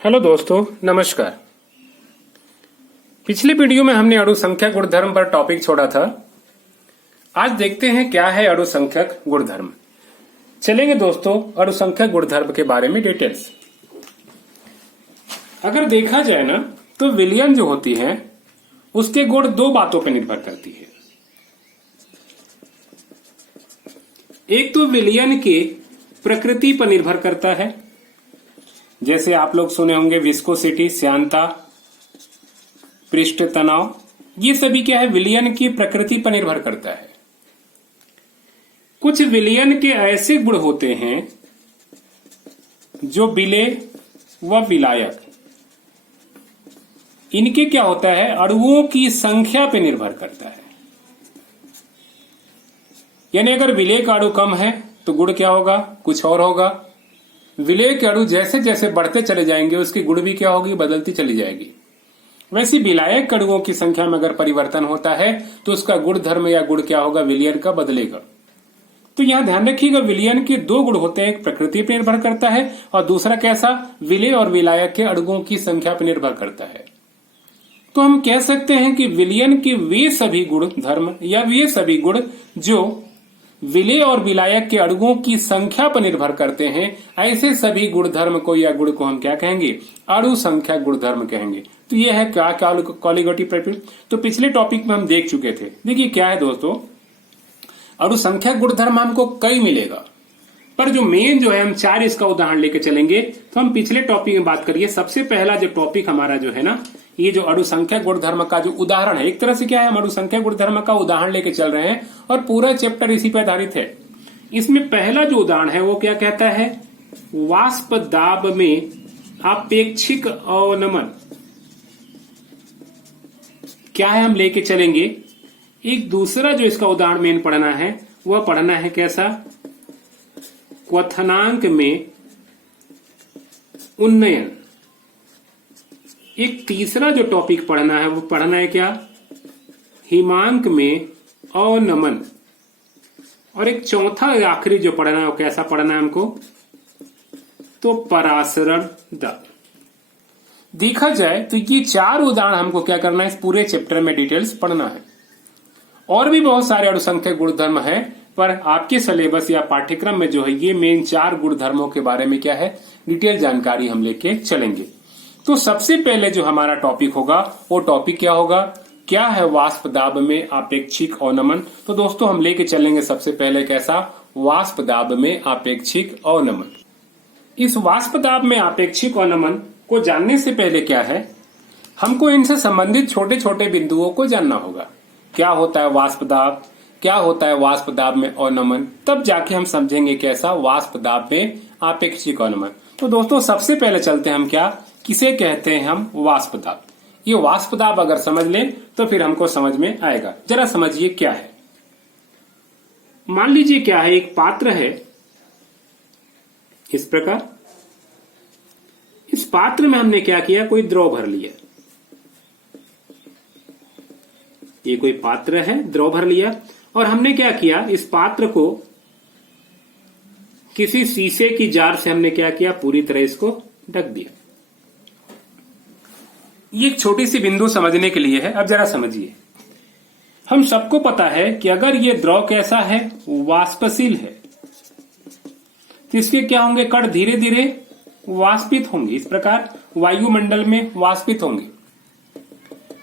Hello दोस्तों, नमस्कार। पिछले वीडियो में हमने अणुसंख्यक गुणधर्म पर टॉपिक छोड़ा था। आज देखते हैं क्या है अणुसंख्यक गुणधर्म। चलेंगे दोस्तों अणुसंख्यक गुणधर्म के बारे में डिटेल्स। अगर देखा जाए ना तो विलयन जो होती है उसके गुण दो बातों पर निर्भर करती है। एक तो विलयन के प्रकृति पर निर्भर करता है, जैसे आप लोग सुने होंगे विस्कोसिटी, श्यानता, पृष्ठ तनाव। ये सभी क्या है, विलयन की प्रकृति पर निर्भर करता है। कुछ विलयन के ऐसे गुण होते हैं जो विलेय व विलायक, इनके क्या होता है, अणुओं की संख्या पर निर्भर करता है। यानी अगर विलेय का अणु कम है तो गुण क्या होगा, कुछ और होगा। विलेय के अणु जैसे जैसे बढ़ते चले जाएंगे उसकी गुण भी क्या होगी, बदलती चली जाएगी। वैसे विलायक अणुओं की संख्या में अगर परिवर्तन होता है तो उसका गुण धर्म या गुण क्या होगा, विलयन का बदलेगा। तो यहां ध्यान रखिएगा, विलयन के दो गुण होते हैं, एक प्रकृति पर निर्भर करता है और दूसरा कैसा, विलेय और विलायक के अणुओं की संख्या पर निर्भर करता है। तो हम कह सकते हैं कि विलयन के वे सभी गुण धर्म या वे सभी गुण जो विलेय और विलायक के अणुओं की संख्या पर निर्भर करते हैं, ऐसे सभी गुणधर्म को या गुण को हम क्या कहेंगे, अणुसंख्यक गुणधर्म कहेंगे। तो ये है क्या कॉलिगेटिव प्रॉपर्टी। तो पिछले टॉपिक में हम देख चुके थे। देखिए क्या है दोस्तों, अणुसंख्यक गुणधर्म हमको कई मिलेगा, पर जो मेन जो है हम चार इसका उदाहरण लेके चलेंगे। तो हम पिछले टॉपिक में बात करिए। सबसे पहला जो टॉपिक हमारा जो है ना, ये जो अणुसंख्यक गुणधर्म का जो उदाहरण है, एक तरह से क्या है, हम अणुसंख्यक गुणधर्म का उदाहरण लेके चल रहे हैं और पूरा चैप्टर इसी पर आधारित है। इसमें पहला जो उदाहरण है वो क्या कहता है, वाष्प दाब में आपेक्षिक अवनमन। क्या है, हम लेके चलेंगे। एक दूसरा जो इसका उदाहरण मेन पढ़ना है वह पढ़ना है कैसा, क्वथनांक में उन्नयन। एक तीसरा जो टॉपिक पढ़ना है वो पढ़ना है क्या, हिमांक में अवनमन। और एक चौथा आखिरी जो पढ़ना है वो कैसा पढ़ना है हमको, तो परासरण दर। देखा जाए तो ये चार उदाहरण हमको क्या करना है, इस पूरे चैप्टर में डिटेल्स पढ़ना है। और भी बहुत सारे अणुसंख्यक गुणधर्म है, पर आपके सिलेबस या पाठ्यक्रम में जो है ये मेन चार गुणधर्मों के बारे में क्या है, डिटेल जानकारी हम लेके चलेंगे। तो सबसे पहले जो हमारा टॉपिक होगा वो टॉपिक क्या होगा, क्या है वाष्प दाब में आपेक्षिक अवनमन। तो दोस्तों हम लेके चलेंगे सबसे पहले कैसा, वाष्प दाब में आपेक्षिक अवनमन। इस वाष्प दाब में आपेक्षिक अवनमन को जानने से पहले क्या है, हमको इनसे संबंधित छोटे छोटे बिंदुओं को जानना होगा। क्या होता है वाष्प दाब, क्या होता है वाष्प दाब में अवनमन, तब जाके हम समझेंगे कैसा वाष्प दाब में आपेक्षिक अवनमन। तो दोस्तों सबसे पहले चलते हैं हम क्या, किसे कहते हैं हम, वाष्प दाब। ये वाष्प दाब अगर समझ लें तो फिर हमको समझ में आएगा। जरा समझिए क्या है। मान लीजिए क्या है, एक पात्र है इस प्रकार। इस पात्र में हमने क्या किया, कोई द्रव भर लिया। ये कोई पात्र है, द्रव भर लिया और हमने क्या किया, इस पात्र को किसी शीशे की जार से हमने क्या किया, पूरी तरह इसको ढक दिया। ये एक छोटी सी बिंदु समझने के लिए है। अब जरा समझिए, हम सबको पता है कि अगर ये द्रव कैसा है, वाष्पशील है, तो इसके क्या होंगे, कण धीरे धीरे वाष्पित होंगे, इस प्रकार वायुमंडल में वाष्पित होंगे।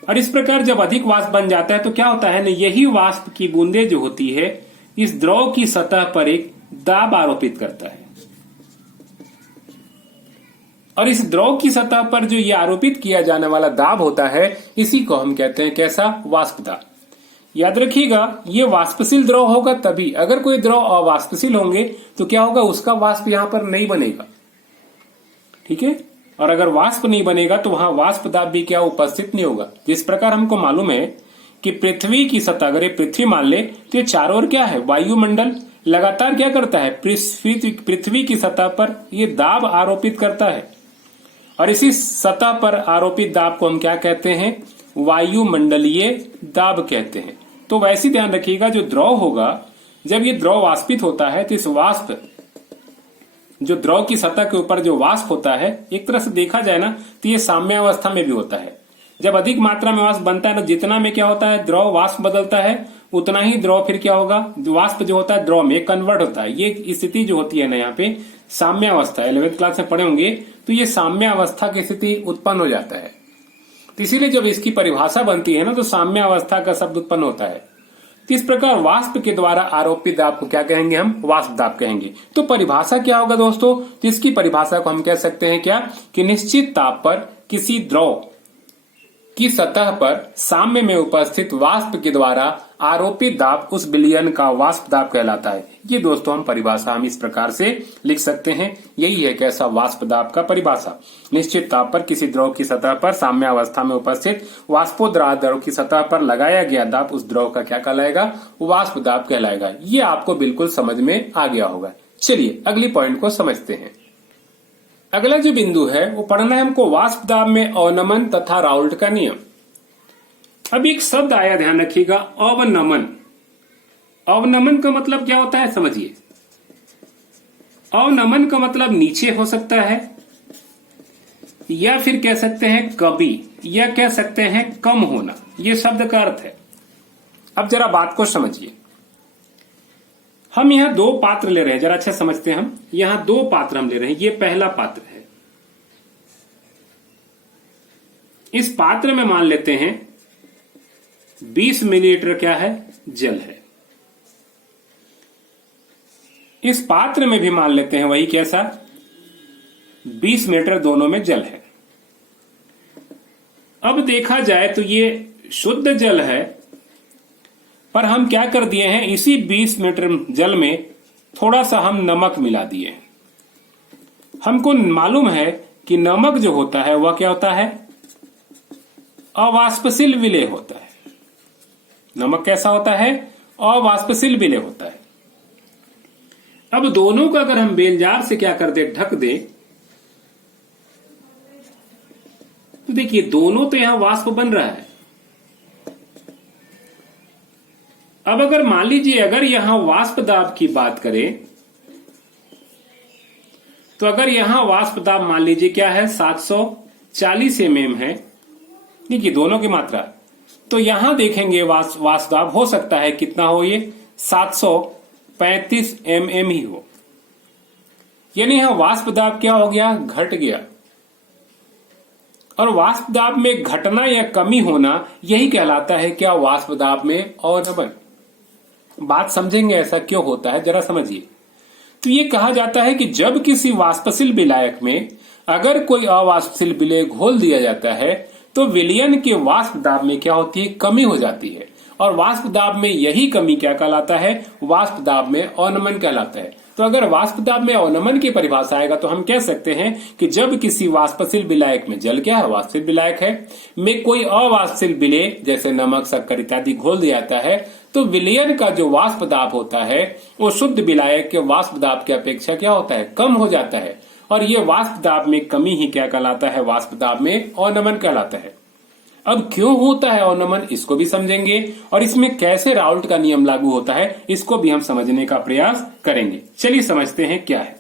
और इस प्रकार जब अधिक वाष्प बन जाता है तो क्या होता है ना, यही वाष्प की बूंदें जो होती है इस द्रव की सतह पर एक दाब आरोपित करता है। और इस द्रव की सतह पर जो ये आरोपित किया जाने वाला दाब होता है, इसी को हम कहते हैं कैसा, वाष्प दाब। याद रखिएगा, ये वाष्पशील द्रव होगा तभी। अगर कोई द्रव अवाष्पशील होंगे तो क्या होगा, उसका वाष्प यहां पर नहीं बनेगा, ठीक है। और अगर वाष्प नहीं बनेगा तो वहां वाष्प दाब भी क्या उपस्थित नहीं होगा। जिस प्रकार हमको मालूम है कि पृथ्वी की सतह, अगर ये पृथ्वी मान ले तो ये चारों ओर क्या है, वायुमंडल लगातार क्या करता है, पृथ्वी की सतह पर ये दाब आरोपित करता है। और इसी सतह पर आरोपित दाब को हम क्या कहते हैं, वायुमंडलीय दाब कहते हैं। तो वैसे ध्यान रखिएगा, जो द्रव होगा, जब ये द्रव वाष्पित होता है तो इस वाष्प जो द्रव की सतह के ऊपर जो वाष्प होता है, एक तरह से देखा जाए ना तो ये साम्यावस्था में भी होता है। जब अधिक मात्रा में वाष्प बनता है ना, जितना में क्या होता है द्रव वाष्प बदलता है, उतना ही द्रव फिर क्या होगा, वाष्प जो होता है द्रव में कन्वर्ट होता है। ये स्थिति जो होती है ना यहाँ पे साम्यावस्था, 11th क्लास में पढ़े होंगे, तो ये साम्यावस्था की स्थिति उत्पन्न हो जाता है। तो इसीलिए जब इसकी परिभाषा बनती है ना तो साम्यावस्था का शब्द उत्पन्न होता है। तो इस प्रकार वाष्प के द्वारा आरोपित दाब को क्या कहेंगे, हम वाष्प दाब कहेंगे। तो परिभाषा क्या होगा दोस्तों, तो इसकी परिभाषा को हम कह सकते हैं क्या, कि निश्चित ताप पर किसी द्रव की सतह पर साम्य में उपस्थित वाष्प के द्वारा आरोपित दाब उस विलयन का वाष्प दाब कहलाता है। ये दोस्तों हम परिभाषा हम इस प्रकार से लिख सकते हैं। यही है कैसा वाष्प दाब का परिभाषा, निश्चित ताप पर किसी द्रव की सतह पर साम्यावस्था में उपस्थित वाष्पोद्राव द्रव की सतह पर लगाया गया दाब उस द्रव का क्या कहलाएगा, वाष्प दाब कहलाएगा। ये आपको बिल्कुल समझ में आ गया होगा। चलिए अगली पॉइंट को समझते हैं। अगला जो बिंदु है वो पढ़ना है हमको वाष्प दाब में अवनमन तथा राउल्ट का नियम। अब एक शब्द आया, ध्यान रखिएगा, अवनमन। अवनमन का मतलब क्या होता है समझिए। अवनमन का मतलब नीचे हो सकता है, या फिर कह सकते हैं कभी, या कह सकते हैं कम होना, ये शब्द का अर्थ है। अब जरा बात को समझिए। हम यहां दो पात्र ले रहे हैं, जरा अच्छा समझते हैं। हम यहां दो पात्र हम ले रहे हैं। ये पहला पात्र है। इस पात्र में मान लेते हैं 20 मिलीलीटर क्या है, जल है। इस पात्र में भी मान लेते हैं वही कैसा, 20 मिलीलीटर दोनों में जल है। अब देखा जाए तो ये शुद्ध जल है, पर हम क्या कर दिए हैं, इसी 20 मिलीलीटर जल में थोड़ा सा हम नमक मिला दिए। हमको मालूम है कि नमक जो होता है वह क्या होता है, अवाष्पशील विलेय होता है। नमक कैसा होता है, अवाष्पशील विलेय होता है। अब दोनों का अगर हम बेलजार से क्या कर दे, ढक दे, तो देखिए दोनों तो यहां वाष्प बन रहा है। अब अगर मान लीजिए अगर यहां वाष्प दाब की बात करें, तो अगर यहां वाष्प दाब मान लीजिए क्या है, 740 mm है, देखिए दोनों की मात्रा, तो यहां देखेंगे वाष्प दाब हो सकता है कितना हो, ये 735 mm ही हो। यानी यहां वाष्प दाब क्या हो गया, घट गया। और वाष्प दाब में घटना या कमी होना यही कहलाता है क्या, वाष्प दाब में अवनमन। बात समझेंगे ऐसा क्यों होता है, जरा समझिए। तो ये कहा जाता है कि जब किसी वाष्पशील विलायक में अगर कोई अवाष्पशील विलेय घोल दिया जाता है तो विलयन के वाष्प दाब में क्या होती है, कमी हो जाती है। और वाष्प दाब में यही कमी क्या कहलाता है, वाष्प दाब में अवनमन कहलाता है। तो अगर वाष्प दाब में अवनमन की परिभाषा आएगा तो हम कह सकते हैं कि जब किसी वाष्पशील विलायक में, जल क्या है, वाष्पशील विलायक है, में कोई अवाष्पशील विलेय जैसे नमक, शक्कर इत्यादि घोल दिया जाता है, तो विलयन का जो वाष्प दाब होता है वो शुद्ध विलायक के वाष्प दाब की अपेक्षा क्या होता है, कम हो जाता है। और ये वाष्प दाब में कमी ही क्या कहलाता है, वाष्प दाब में अवनमन कहलाता है। अब क्यों होता है अवनमन, इसको भी समझेंगे, और इसमें कैसे राउल्ट का नियम लागू होता है इसको भी हम समझने का प्रयास करेंगे। चलिए समझते हैं क्या है।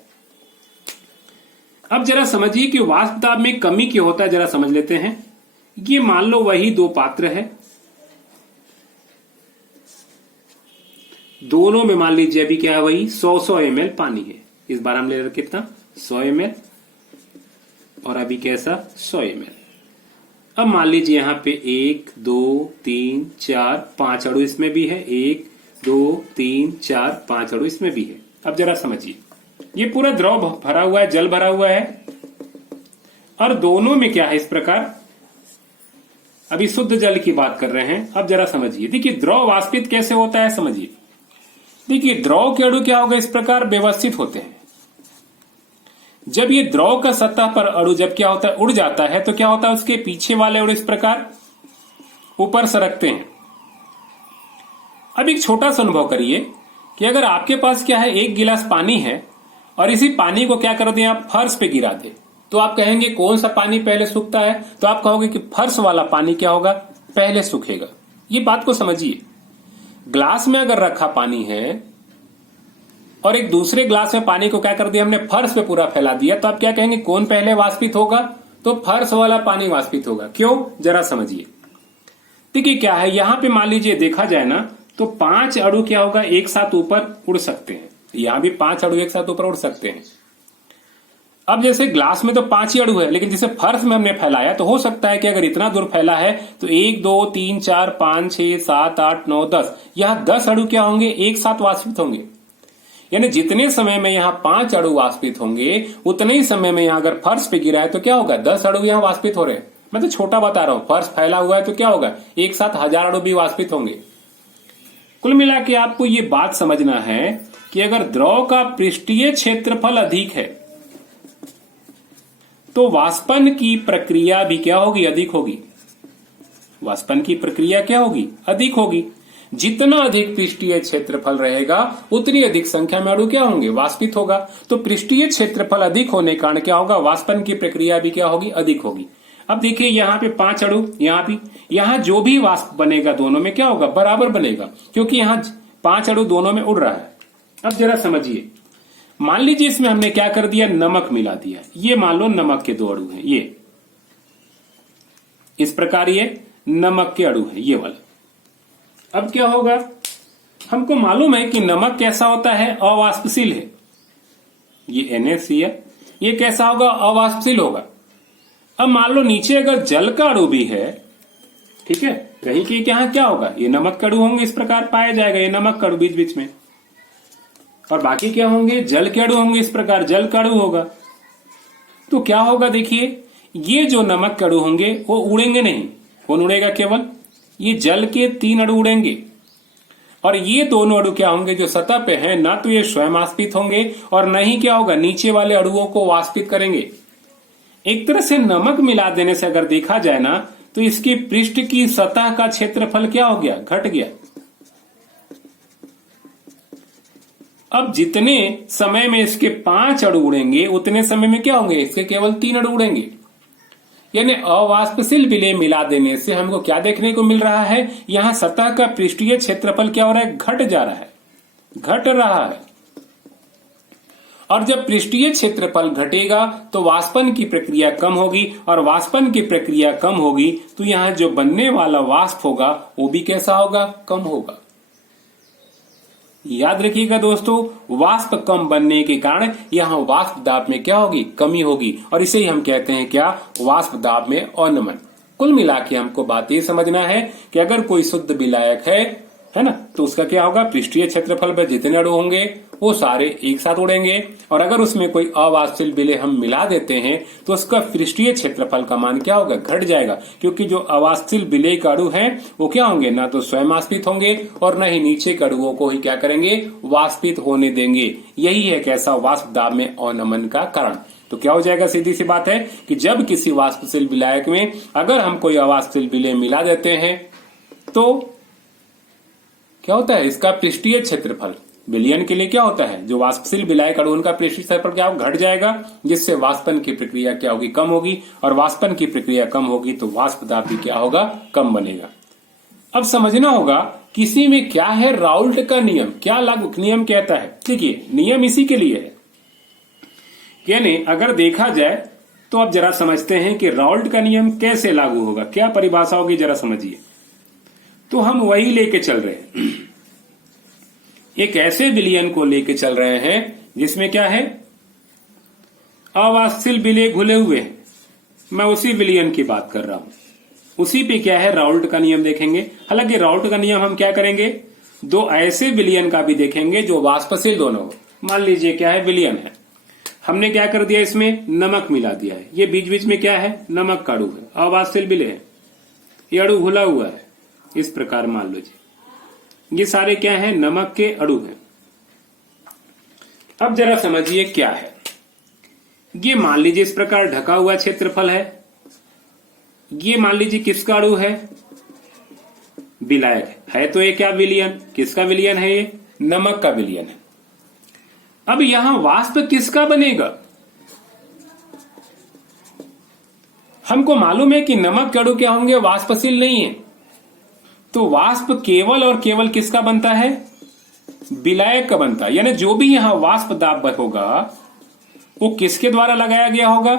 अब जरा समझिए कि वाष्प दाब में कमी क्यों होता है, जरा समझ लेते हैं। ये मान लो वही दो पात्र है, दोनों में मान लीजिए अभी क्या है, वही 100 ml पानी है। इस बार हम ले रहे कितना, 100 ml, और अभी कैसा 100 ml। अब मान लीजिए यहाँ पे 1 2 3 4 5 अणु इसमें भी है, 1 2 3 4 5 अणु इसमें भी है। अब जरा समझिए, ये पूरा द्रव भरा हुआ है, जल भरा हुआ है, और दोनों में क्या है इस प्रकार, अभी शुद्ध जल की बात कर रहे हैं। अब जरा समझिए, देखिए द्रव वाष्पित कैसे होता है, समझिए। देखिए द्रव के अणु क्या होगा, इस प्रकार व्यवस्थित होते हैं। जब ये द्रव का सतह पर अणु जब क्या होता है, उड़ जाता है, तो क्या होता है, उसके पीछे वाले अणु इस प्रकार ऊपर सरकते हैं। अब एक छोटा सा अनुभव करिए कि अगर आपके पास क्या है, एक गिलास पानी है और इसी पानी को क्या कर दें आप, फर्श पे गिरा दे, तो आप कहेंगे कौन सा पानी पहले सूखता है, तो आप कहोगे कि फर्श वाला पानी क्या होगा, पहले सूखेगा। ये बात को समझिए। ग्लास में अगर रखा पानी है और एक दूसरे ग्लास में पानी को क्या कर दिया हमने, फर्श पे पूरा फैला दिया, तो आप क्या कहेंगे कौन पहले वाष्पित होगा, तो फर्श वाला पानी वाष्पित होगा। क्यों, जरा समझिए। देखिए क्या है, यहां पे मान लीजिए देखा जाए ना तो 5 अणु क्या होगा एक साथ ऊपर उड़ सकते हैं, यहां भी 5 अणु एक साथ ऊपर उड़ सकते हैं। अब जैसे ग्लास में तो 5 ही अणु है, लेकिन जैसे फर्श में हमने फैलाया तो हो सकता है कि अगर इतना दूर फैला है तो 1 2 3 4 5 6 7 8 9 10, यहां 10 अणु क्या होंगे एक साथ वाष्पित होंगे। यानी जितने समय में यहाँ 5 अणु वाष्पित होंगे उतने ही समय में यहाँ अगर फर्श पे गिरा है तो क्या होगा 10 अणु यहाँ वाष्पित हो रहे हैं। मैं तो छोटा बता रहा हूं, फर्श फैला हुआ है तो क्या होगा एक साथ 1000 अणु भी वाष्पित होंगे। कुल मिला के आपको ये बात समझना है कि अगर द्रव का पृष्ठीय क्षेत्रफल अधिक है तो वाष्पन की प्रक्रिया भी क्या होगी, अधिक होगी। वाष्पन की प्रक्रिया क्या होगी, अधिक होगी। जितना अधिक पृष्ठीय क्षेत्रफल रहेगा उतनी अधिक संख्या में अणु क्या होंगे, वाष्पित होगा। तो पृष्ठीय क्षेत्रफल अधिक होने के कारण क्या होगा, वाष्पन की प्रक्रिया भी क्या होगी, अधिक होगी। अब देखिए यहाँ पे 5 अणु, यहाँ भी, यहाँ जो भी वाष्प बनेगा दोनों में क्या होगा, बराबर बनेगा, क्योंकि यहाँ 5 अणु दोनों में उड़ रहा है। अब जरा समझिए, मान लीजिए इसमें हमने क्या कर दिया, नमक मिला दिया। ये मान लो नमक के 2 अणु हैं, ये इस प्रकार ये नमक के अणु है, ये वाला। अब क्या होगा, हमको मालूम है कि नमक कैसा होता है, अवाष्पशील है। ये NaCl, ये कैसा होगा, अवाष्पशील होगा। अब मान लो नीचे अगर जल का अणु भी है, ठीक है, कहीं कहीं यहाँ क्या होगा, ये नमक का अणु होंगे, इस प्रकार पाया जाएगा, ये नमक का अणु बीच बीच में। और बाकी क्या होंगे, जल के अणु होंगे, इस प्रकार जल का अणु होगा। तो क्या होगा, देखिए ये जो नमक के अणु होंगे वो उड़ेंगे नहीं। कौन उड़ेगा, केवल ये जल के 3 अणु उड़ेंगे। और ये दोनों अणु क्या होंगे जो सतह पे हैं, ना तो ये स्वयं वाष्पित होंगे और न ही क्या होगा नीचे वाले अणुओं को वाष्पित करेंगे। एक तरह से नमक मिला देने से अगर देखा जाए ना तो इसकी पृष्ठ की सतह का क्षेत्रफल क्या हो गया, घट गया। अब जितने समय में इसके 5 अणु उड़ेंगे उतने समय में क्या होंगे, इसके केवल 3 अणु उड़ेंगे। यानी अवाष्पशील विलेय मिला देने से हमको क्या देखने को मिल रहा है, यहां सतह का पृष्ठीय क्षेत्रफल क्या हो रहा है, घट जा रहा है, घट रहा है। और जब पृष्ठीय क्षेत्रफल घटेगा तो वाष्पन की प्रक्रिया कम होगी, और वाष्पन की प्रक्रिया कम होगी तो यहां जो बनने वाला वाष्प होगा वो भी कैसा होगा, कम होगा। याद रखिएगा दोस्तों, वाष्प कम बनने के कारण यहाँ वाष्प दाब में क्या होगी, कमी होगी, और इसे ही हम कहते हैं क्या, वाष्प दाब में अवनमन। कुल मिला के हमको बात ये समझना है कि अगर कोई शुद्ध विलायक है ना, तो उसका क्या होगा, पृष्ठीय क्षेत्रफल में जितने अणु होंगे वो सारे एक साथ उड़ेंगे। और अगर उसमें कोई अवाष्पशील विलेय हम मिला देते हैं तो उसका पृष्ठीय क्षेत्रफल का मान क्या होगा, घट जाएगा, क्योंकि जो अवाष्पशील विलेय का अणु है वो क्या होंगे, ना तो स्वयं वाष्पित होंगे और न ही नीचे के अणुओं को ही क्या करेंगे, वाष्पित होने देंगे। यही है कैसा, वाष्प दाब में अवनमन का कारण। तो क्या हो जाएगा, सीधी सी बात है कि जब किसी वाष्पशील विलायक में अगर हम कोई अवाष्पशील विलेय मिला देते हैं तो क्या होता है, इसका पृष्ठीय क्षेत्रफल विलयन के लिए क्या होता है, जो वाष्पशील विलायक अणु उनका पृष्ठीय क्षेत्रफल क्या घट जाएगा, जिससे वाष्पन की प्रक्रिया क्या होगी, कम होगी, और वाष्पन की प्रक्रिया कम होगी तो वाष्प दाब भी क्या होगा, कम बनेगा। अब समझना होगा किसी में क्या है, राउल्ट का नियम क्या लागू नियम कहता है। देखिए नियम इसी के लिए है, यानी अगर देखा जाए तो अब जरा समझते हैं कि राउल्ट का नियम कैसे लागू होगा, क्या परिभाषा होगी, जरा समझिए। तो हम वही लेके चल रहे हैं, एक ऐसे विलयन को लेके चल रहे हैं जिसमें क्या है, अवाष्पशील विलेय घुले हुए हैं। मैं उसी विलयन की बात कर रहा हूं, उसी पे क्या है, राउल्ट का नियम देखेंगे। हालांकि राउल्ट का नियम हम क्या करेंगे, 2 ऐसे विलयन का भी देखेंगे जो वाष्पशील दोनों हो। मान लीजिए क्या है, विलयन है, हमने क्या कर दिया, इसमें नमक मिला दिया है, ये बीच बीच में क्या है, नमक का अणु है, अवाष्पशील विलेय है, ये अणु घुला हुआ है, इस प्रकार मान लीजिए ये सारे क्या है, नमक के अणु हैं। अब जरा समझिए क्या है, ये मान लीजिए इस प्रकार ढका हुआ क्षेत्रफल है, ये मान लीजिए किसका अणु है, विलायक है। तो ये क्या विलयन, किसका विलयन है, ये नमक का विलयन है। अब यहां वाष्प किसका बनेगा, हमको मालूम है कि नमक के अणु क्या होंगे, वाष्पशील नहीं है, तो वाष्प केवल और केवल किसका बनता है, विलायक का बनता है। यानी जो भी यहां वाष्प दाब होगा वो किसके द्वारा लगाया गया होगा?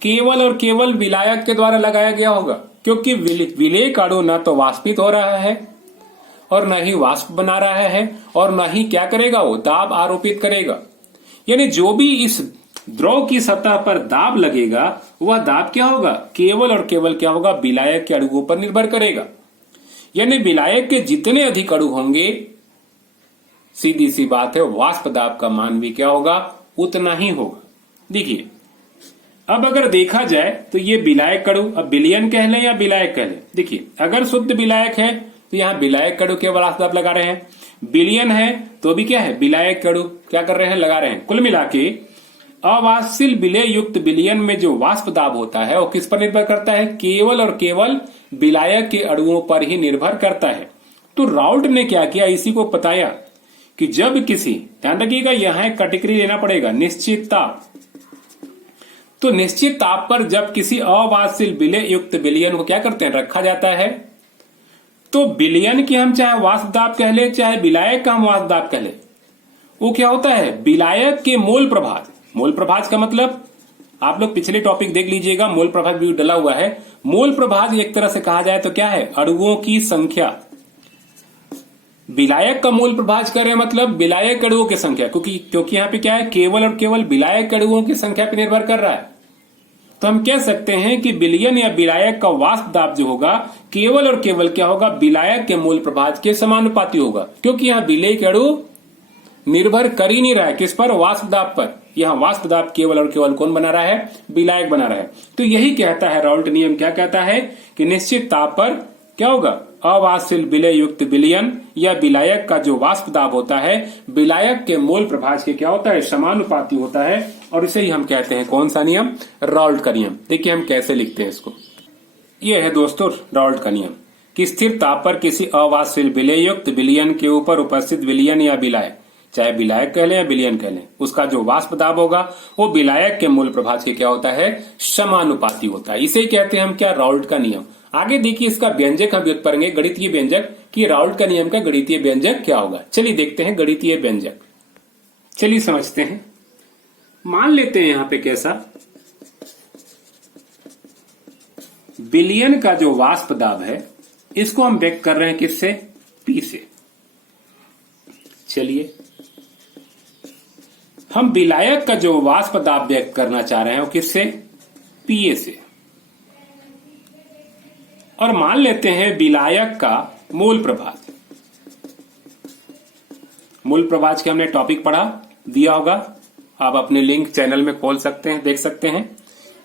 केवल और केवल विलायक के द्वारा लगाया गया होगा, क्योंकि विलेय अणु ना तो वाष्पित हो रहा है और न ही वाष्प बना रहा है और न ही क्या करेगा, वो दाब आरोपित करेगा। यानी जो भी इस द्रव की सतह पर दाब लगेगा वह दाब क्या होगा? केवल और केवल क्या होगा? विलायक के अणुओं पर निर्भर करेगा। यानी विलायक के जितने अधिक अणु होंगे, सीधी सी बात है, वाष्प दाब का मान भी क्या होगा? उतना ही होगा। देखिए अब अगर देखा जाए तो ये विलायक अणु, अब विलयन कह लें या विलायक कह लें, देखिए अगर शुद्ध विलायक है तो यहाँ विलायक अणु के वाष्प दाब लगा रहे हैं, विलयन है तो भी क्या है? विलायक अणु क्या कर रहे हैं? लगा रहे हैं। कुल मिला के अवाष्पशील विलेय युक्त विलयन में जो वाष्प दाब होता है वो किस पर निर्भर करता है? केवल और केवल विलायक के अणुओं पर ही निर्भर करता है। तो राउल्ट ने क्या किया? इसी को बताया कि जब किसी, ध्यान रखिएगा यहां एक कैटेगरी लेना पड़ेगा, निश्चित ताप। तो निश्चित ताप पर जब किसी अवाष्पशील विलेय युक्त विलयन को क्या करते हैं? रखा जाता है। तो विलयन की हम चाहे वाष्प दाब कह ले, चाहे विलायक का हम वाष्प दाब कह ले, वो क्या होता है? विलायक के मोल प्रभाज। मोल प्रभाज का मतलब आप लोग पिछले टॉपिक देख लीजिएगा, मोल प्रभाज भी डला हुआ है। मोल प्रभाज एक तरह से कहा जाए तो क्या है? अणुओं की संख्या। विलायक का मोल प्रभाज कर रहे हैं मतलब विलायक अणुओं की संख्या, क्योंकि यहाँ पे क्या है? केवल और केवल विलायक अणुओं की संख्या पर निर्भर कर रहा है। तो हम कह सकते हैं कि विलयन या विलायक का वाष्प दाब जो होगा केवल और केवल क्या होगा? विलायक के मोल प्रभाज के समानुपाती होगा, क्योंकि यहाँ विलेय अणु निर्भर कर ही नहीं रहा है किस पर? वाष्प दाब पर। यहाँ वाष्प दाब केवल और केवल कौन बना रहा है? विलायक बना रहा है। तो यही कहता है राउल्ट नियम, क्या कहता है कि निश्चित ताप पर क्या होगा? अवाष्पशील विलेय युक्त विलयन या विलायक का जो वाष्प दाब होता है विलायक के मोल प्रभाज के क्या होता है? समानुपाती होता है। और इसे ही हम कहते हैं कौन सा नियम? राउल्ट का नियम। देखिए हम कैसे लिखते हैं इसको। यह है दोस्तों राउल्ट का नियम कि स्थिर ताप पर किसी अवाष्पशील विलेय युक्त विलयन के ऊपर उपस्थित विलयन या विलायक, चाहे विलायक कह लें या विलयन कह लें, उसका जो वाष्प दाब होगा वो विलायक के मूल प्रभाज के क्या होता है? समानुपाती होता है। इसे कहते हैं हम क्या? राउल्ट का नियम। आगे देखिए इसका व्यंजक हम व्युत्पन्न करेंगे, गणितीय व्यंजक, कि राउल्ट का नियम का गणितीय व्यंजक क्या होगा। चलिए देखते हैं गणितीय व्यंजक। चलिए समझते हैं। मान लेते हैं यहां पे कैसा, विलयन का जो वाष्प दाब है इसको हम व्यक्त कर रहे हैं किससे? पी से। चलिए हम विलायक का जो वाष्प दाब व्यक्त करना चाह रहे हैं वो किससे? पीए से। और मान लेते हैं विलायक का मूल प्रभाज। मूल प्रभाज के हमने टॉपिक पढ़ा दिया होगा, आप अपने लिंक चैनल में खोल सकते हैं, देख सकते हैं।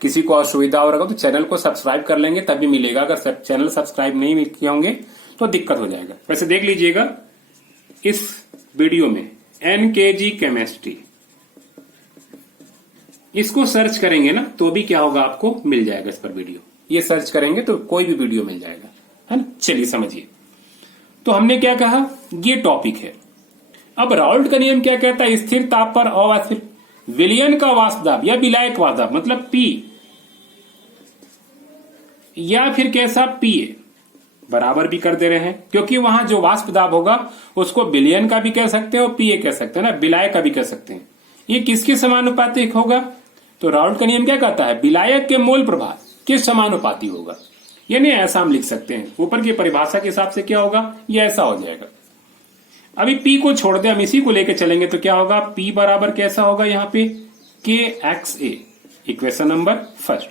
किसी को असुविधा हो रहा तो चैनल को सब्सक्राइब कर लेंगे तभी मिलेगा, अगर चैनल सब्सक्राइब नहीं किए होंगे तो दिक्कत हो जाएगा। वैसे देख लीजिएगा इस वीडियो में एनकेजी केमिस्ट्री, इसको सर्च करेंगे ना तो भी क्या होगा? आपको मिल जाएगा इस पर वीडियो। ये सर्च करेंगे तो कोई भी वीडियो मिल जाएगा, है ना। चलिए समझिए। तो हमने क्या कहा? ये टॉपिक है। अब राउल्ट का नियम क्या कहता है? स्थिर ताप पर अवाष्पित विलयन का वाष्प दाब या विलायक वाष्प दाब मतलब पी, या फिर कैसा? पीए बराबर भी कर दे रहे हैं, क्योंकि वहां जो वाष्प दाब होगा उसको विलयन का भी कह सकते हैं और पीए कह सकते हैं ना, विलायक का भी कह सकते हैं। ये किसके समानुपातिक होगा? तो राउल्ट का नियम क्या कहता है? विलायक के मोल प्रभाज के समानुपाती होगा। यानी ऐसा हम लिख सकते हैं, ऊपर की परिभाषा के हिसाब से क्या होगा? ये ऐसा हो जाएगा। अभी P को छोड़ दे, हम इसी को लेकर चलेंगे तो क्या होगा? P बराबर कैसा होगा यहाँ पे? KXA, equation number first.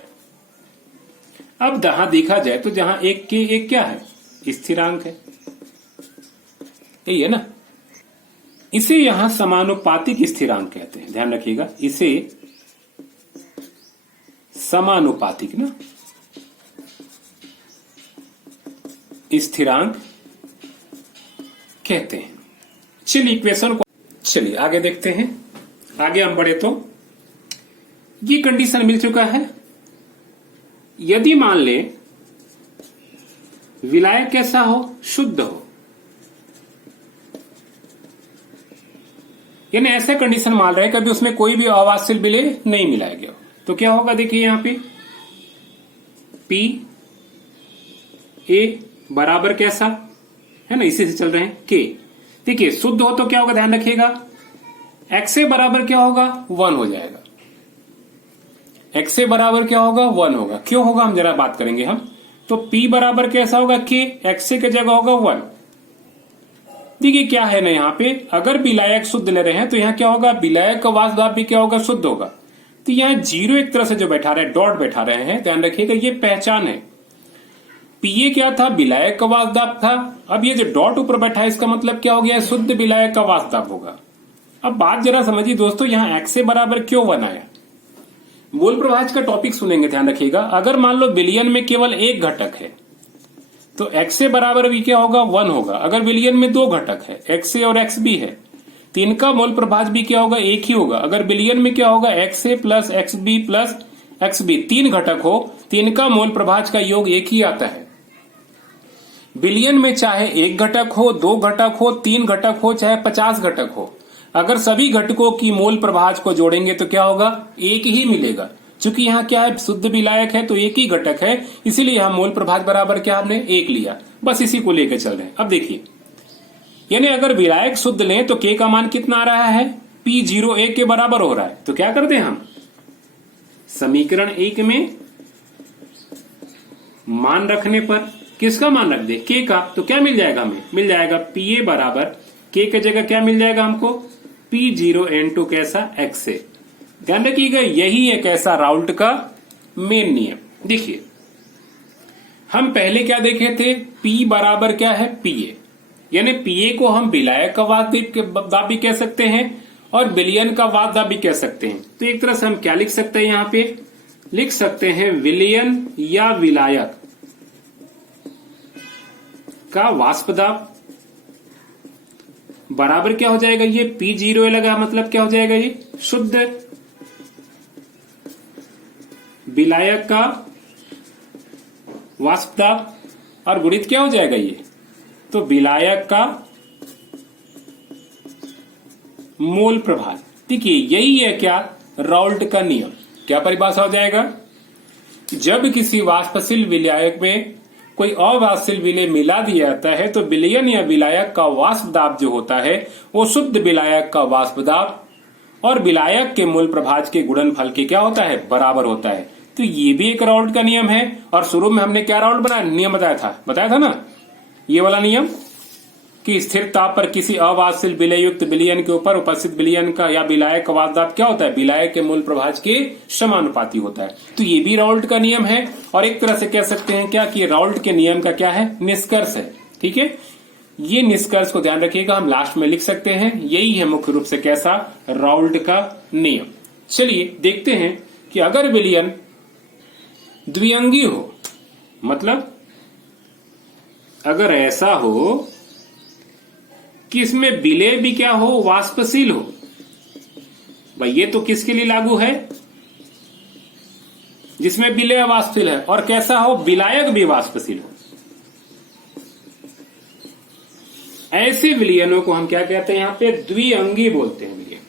अब जहां देखा जाए तो जहां एक के एक क्या है? स्थिरांक है, यही है ना। इसे यहां समानुपातिक स्थिरांक कहते हैं, ध्यान रखिएगा, इसे समानुपातिक ना स्थिरांक कहते हैं। चलिए इक्वेशन को, चलिए आगे देखते हैं। आगे हम बढ़े तो ये कंडीशन मिल चुका है। यदि मान ले विलायक कैसा हो? शुद्ध हो, यानी ऐसा कंडीशन मान रहे कभी उसमें कोई भी अवाष्पशील विलेय नहीं मिलाया गया, तो क्या होगा? देखिए यहां पे पी ए बराबर कैसा है ना, इसी से चल रहे हैं के, देखिए शुद्ध हो तो क्या होगा, ध्यान रखिएगा, XA बराबर क्या होगा, 1 हो जाएगा। XA बराबर क्या होगा, 1 होगा। क्यों होगा हम जरा बात करेंगे हम। तो P बराबर कैसा होगा, K, XA की जगह होगा 1। देखिए क्या है ना, यहाँ पे अगर विलायक शुद्ध ले रहे हैं तो यहाँ क्या होगा, विलायक का वाष्प दाब भी क्या होगा, शुद्ध होगा। तो यहाँ 0 एक तरह से जो बैठा रहे, डॉट बैठा रहे हैं, ध्यान रखिएगा ये पहचान है। पीए क्या था, विलायक का वाष्प दाब था। अब ये जो डॉट ऊपर बैठा है इसका मतलब क्या हो गया, शुद्ध विलायक का वाष्प दाब होगा। अब बात जरा समझिए दोस्तों, यहाँ XA बराबर क्यों 1 आया। मोल प्रभाज का टॉपिक सुनेंगे, ध्यान रखिएगा। अगर मान लो विलयन में केवल एक घटक है तो XA बराबर भी क्या होगा, 1 होगा। अगर विलयन में 2 घटक है, XA और XB है, तो इनका मोल प्रभाज भी क्या होगा, एक ही होगा। अगर विलयन में क्या होगा, XA plus XB plus XB, 3 घटक हो तो इनका मोल प्रभाज का योग एक ही आता है। विलयन में चाहे 1 घटक हो, 2 घटक हो, 3 घटक हो, चाहे 50 घटक हो, अगर सभी घटकों की मोल प्रभाज को जोड़ेंगे तो क्या होगा, एक ही मिलेगा। चूंकि यहाँ क्या है, शुद्ध विलायक है तो एक ही घटक है, इसीलिए यहाँ मोल प्रभाज बराबर क्या हमने 1 लिया। बस इसी को लेकर चल रहे हैं। अब देखिए, यानी अगर विलायक शुद्ध लें तो K का मान कितना आ रहा है, P0 1 के बराबर हो रहा है। तो क्या करते हैं हम, समीकरण 1 में मान रखने पर किसका मान रख दे, K का, तो क्या मिल जाएगा हमें, मिल जाएगा PA बराबर K की जगह क्या मिल जाएगा हमको, P0 N2 कैसा, XA। ध्यान रखिएगा यही एक ऐसा राउल्ट का मेन नियम। देखिए हम पहले क्या देखे थे, P बराबर क्या है, PA, यानी PA को हम विलायक का वाष्प दाब भी कह सकते हैं और विलयन का वाष्प दाब भी कह सकते हैं। तो एक तरह से हम क्या लिख सकते हैं, यहाँ पे लिख सकते हैं विलयन या विलायक का वाष्प दाब बराबर क्या हो जाएगा, ये P0 लगा, मतलब क्या हो जाएगा, ये शुद्ध विलायक का वाष्प दाब और गुणित क्या हो जाएगा ये, तो विलायक का मोल प्रभाज। देखिए यही है क्या, राउल्ट का नियम। क्या परिभाषा हो जाएगा, जब किसी वाष्पशील विलायक में कोई अवाष्पशील विलय मिला दिया जाता है तो विलयन या विलायक का वाष्प दाब जो होता है वो शुद्ध विलायक का वाष्प दाब और विलायक के मूल प्रभाज के गुणनफल के क्या होता है, बराबर होता है। तो ये भी एक राउल्ट का नियम है। और शुरू में हमने क्या राउल्ट बनाया, नियम बताया था ना, ये वाला नियम कि स्थिर ताप पर किसी अवाष्पशील विलय युक्त विलयन के ऊपर उपस्थित विलयन का या विलायक का वाष्प दाब क्या होता है, विलायक के मूल प्रभाज के समानुपाती होता है। तो ये भी राउल्ट का नियम है और एक तरह से कह सकते हैं क्या कि राउल्ट के नियम का क्या है, निष्कर्ष है। ठीक है, ये निष्कर्ष को ध्यान रखिएगा, हम लास्ट में लिख सकते हैं। यही है मुख्य रूप से कैसा, राउल्ट का नियम। चलिए देखते हैं कि अगर विलयन द्विअंगी हो, मतलब अगर ऐसा हो कि इसमें विलय भी क्या हो, वाष्पशील हो। भाई ये तो किसके लिए लागू है, जिसमें विलय वाष्पशील है, और कैसा हो, विलायक भी वाष्पशील हो। ऐसे विलयनों को हम क्या कहते हैं, यहां पे द्विअंगी बोलते हैं विलयन।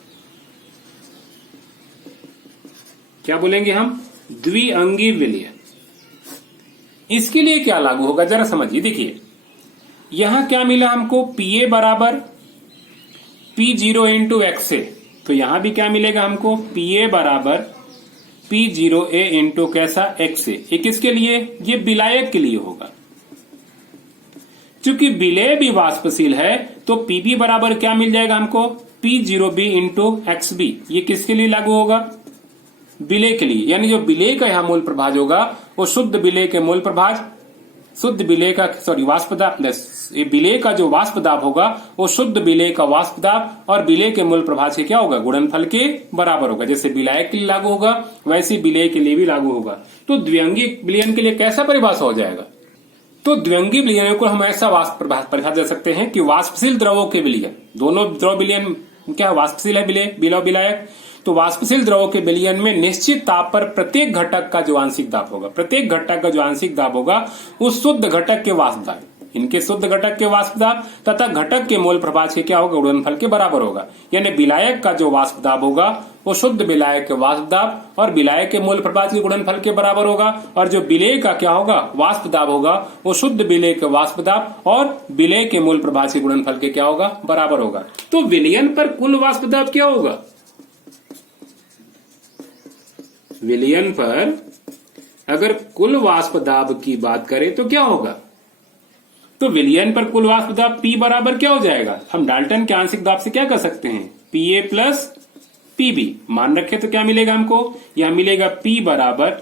क्या बोलेंगे हम, द्विअंगी विलयन। इसके लिए क्या लागू होगा जरा समझिए। देखिए यहां क्या मिला हमको, PA बराबर P0 इंटू XA, तो यहां भी क्या मिलेगा हमको, PA बराबर P0A इंटू कैसा, XA। ये किसके लिए, ये विलायक के लिए होगा। चूंकि विलय भी वाष्पशील है तो PB बराबर क्या मिल जाएगा हमको, P0B इंटू XB। ये किसके लिए लागू होगा, विलय के लिए। यानी जो विलय का यहां मूल प्रभाज होगा वो शुद्ध विलय के मूल प्रभाज, शुद्ध विलय का वाष्प दाब, विलय का जो वाष्प दाब होगा वो शुद्ध विलय का वाष्प दाब और विलय के मूल प्रभाज के क्या होगा, गुणनफल के बराबर होगा। जैसे विलायक के लिए लागू होगा वैसे विलय के लिए भी लागू होगा। तो द्विअंगी विलयन के लिए कैसा परिभाषा हो जाएगा, तो द्विअंगी विलयन को हम ऐसा परिभाषा दे सकते हैं कि वाष्पशील द्रवों के विलयन, दोनों द्रव विलयन क्या वाष्पशील है, विलय विलायक, तो वाष्पशील द्रवों के विलयन में निश्चित ताप पर प्रत्येक घटक का जो आंशिक दाब होगा, प्रत्येक घटक का जो आंशिक दाब होगा उस शुद्ध घटक के वाष्प दाब, इनके शुद्ध घटक के वाष्प दाब तथा घटक के मोल प्रभाज के क्या होगा, गुणनफल के बराबर होगा। यानी विलायक का जो वाष्प दाब होगा वो शुद्ध विलायक के वाष्प दाब और विलायक के मोल प्रभाज के गुणनफल के बराबर होगा, और जो विलेय का क्या होगा, वाष्प दाब होगा, वो शुद्ध विलेय के वाष्प दाब और विलेय के मोल प्रभाज के गुणनफल के क्या होगा, बराबर होगा। तो विलयन पर कुल वाष्प दाब क्या होगा, विलयन पर अगर कुल वाष्प दाब की बात करें तो क्या होगा, तो विलयन पर कुल वाष्प दाब P बराबर क्या हो जाएगा, हम डाल्टन के आंशिक दाब से क्या कर सकते हैं, PA प्लस PB मान रखे तो क्या मिलेगा हमको, यह मिलेगा P बराबर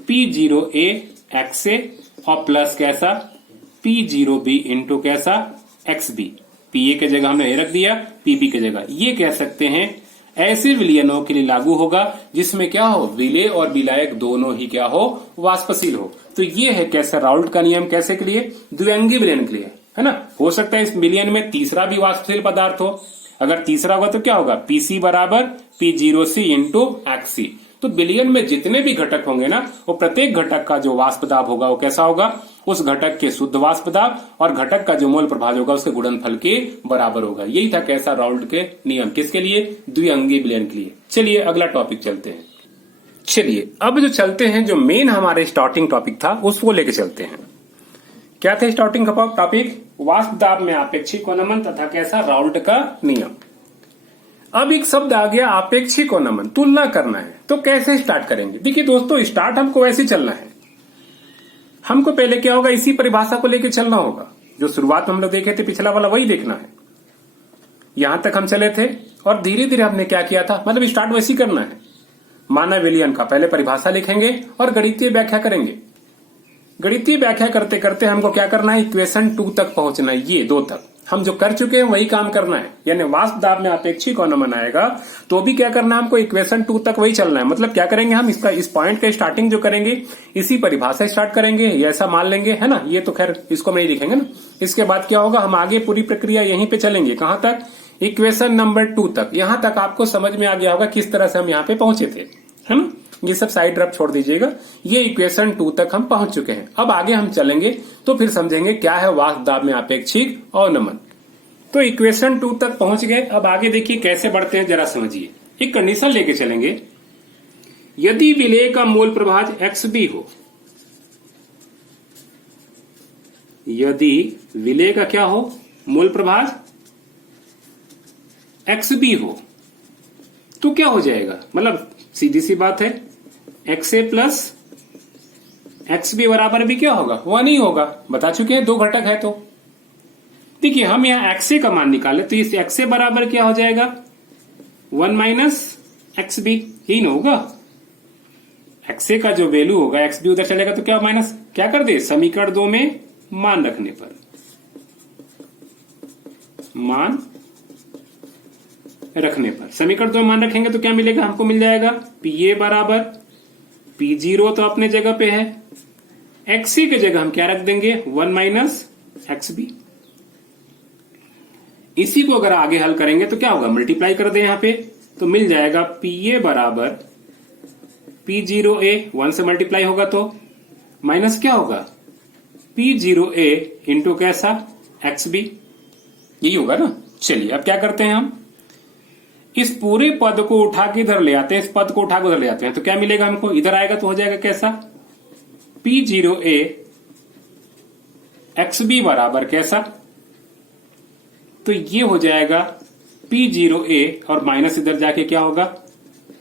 P0A XA और प्लस कैसा P0B इंटू कैसा XB। PA के जगह हमने रख दिया, PB के जगह ये कह सकते हैं ऐसे विलयनों के लिए लागू होगा जिसमें क्या हो, विलेय और विलायक दोनों ही क्या हो, वाष्पशील हो। तो ये है कैसा राउल्ट का नियम, कैसे के लिए, द्विअंगी विलयन के लिए, है ना। हो सकता है इस विलयन में तीसरा भी वाष्पशील पदार्थ हो, अगर तीसरा होगा तो क्या होगा, PC बराबर P0C इंटू XC। तो विलयन में जितने भी घटक होंगे ना, वो प्रत्येक घटक का जो वाष्प दाब होगा वो कैसा होगा, उस घटक के शुद्ध वाष्प दाब और घटक का जो मोल प्रभाज होगा उसके गुणनफल के बराबर होगा। यही था कैसा राउल्ट के नियम, किसके लिए, द्विअंगी विलयन के लिए। चलिए अगला टॉपिक चलते हैं। चलिए अब जो चलते हैं, जो मेन हमारे स्टार्टिंग टॉपिक था उसको लेके चलते हैं। क्या था स्टार्टिंग टॉपिक, वाष्प दाब में आपेक्षिक अवनमन तथा कैसा राउल्ट का नियम। अब एक शब्द आ गया आपेक्षिक अवनमन, तुलना करना है, तो कैसे स्टार्ट करेंगे। देखिए दोस्तों, स्टार्ट हमको वैसे चलना है, हमको पहले क्या होगा, इसी परिभाषा को लेकर चलना होगा, जो शुरुआत में हम लोग देखे थे पिछला वाला वही देखना है। यहां तक हम चले थे और धीरे धीरे हमने क्या किया था, मतलब स्टार्ट वैसे ही करना है। मानव विलयन का पहले परिभाषा लिखेंगे और गणितीय व्याख्या करेंगे। गणितीय व्याख्या करते करते हमको क्या करना है, इक्वेशन 2 तक पहुंचना है। ये 2 तक हम जो कर चुके हैं वही काम करना है, यानी वाष्प दाब में आपेक्षिक अवनमन आएगा तो भी क्या करना है, हमको इक्वेशन 2 तक वही चलना है। मतलब क्या करेंगे, हम इसका इस पॉइंट का स्टार्टिंग जो करेंगे इसी परिभाषा स्टार्ट करेंगे, ये ऐसा मान लेंगे, है ना। ये तो खैर इसको हम नहीं लिखेंगे ना। इसके बाद क्या होगा, हम आगे पूरी प्रक्रिया यहीं पे चलेंगे, कहां तक, इक्वेशन नंबर 2 तक। यहां तक आपको समझ में आ गया होगा किस तरह से हम यहाँ पे पहुंचे थे, है ना। ये सब साइड रफ छोड़ दीजिएगा, ये इक्वेशन 2 तक हम पहुंच चुके हैं। अब आगे हम चलेंगे तो फिर समझेंगे क्या है वाष्प दाब में आपेक्षिक अवनमन। तो इक्वेशन 2 तक पहुंच गए, अब आगे देखिए कैसे बढ़ते हैं, जरा समझिए। एक कंडीशन लेके चलेंगे, यदि विलेय का मोल प्रभाज XB हो, यदि विलेय का क्या हो, मोल प्रभाज XB हो, तो क्या हो जाएगा, मतलब सीधी सी बात है, XA प्लस XB बराबर भी क्या होगा, 1 ही होगा। बता चुके हैं 2 घटक है। तो देखिए हम यहां XA का मान निकाले तो इस XA बराबर क्या हो जाएगा, 1 माइनस XB ही ना होगा। XA का जो वैल्यू होगा XB उधर चलेगा तो क्या माइनस, क्या कर दे, समीकरण 2 में मान रखने पर, मान रखने पर समीकरण 2 में मान रखेंगे तो क्या मिलेगा, हमको मिल जाएगा PA बराबर P0 तो अपने जगह पे है, XC के जगह हम क्या रख देंगे, 1 माइनस XB। इसी को अगर आगे हल करेंगे तो क्या होगा, मल्टीप्लाई कर दे यहां पे तो मिल जाएगा PA बराबर P0A, 1 से मल्टीप्लाई होगा तो माइनस क्या होगा, P0A इंटू कैसा XB, यही होगा ना। चलिए अब क्या करते हैं, हम इस पूरे पद को उठा के इधर ले आते हैं, इस पद को उठा के उधर ले आते हैं तो क्या मिलेगा हमको, इधर आएगा तो हो जाएगा कैसा, P0A XB बराबर कैसा, तो ये हो जाएगा P0A और माइनस इधर जाके क्या होगा